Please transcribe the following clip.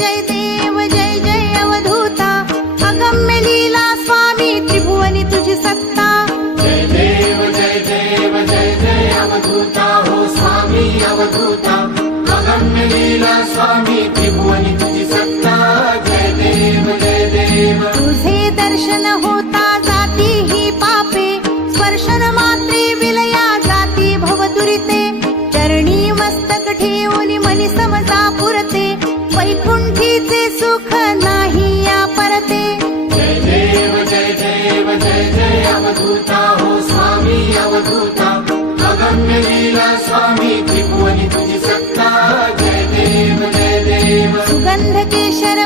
जय देव जय जय अवधूता अगम्य लीला स्वामी त्रिभुवनी तुझी सत्ता जय देव जय देव जय जय अवधूता हो स्वामी अवधूता अगम्य लीला स्वामी त्रिभुवनी तुझी सत्ता जय देव जय देव तुझे दर्शन होता जाती ही पापे स्पर्शन मात्रे विलया जाती भवदुरिते चरणी मस्तक ठेवून मनी समजा पुरते वैकुंठीचे सुख नाही या परते जय देव जय देव जय जय अवधूता हो स्वामी अवधूता अगम्य लीला स्वामी त्रिभुवनी तुझी सत्ता जय देव जय देव सुगंध केशर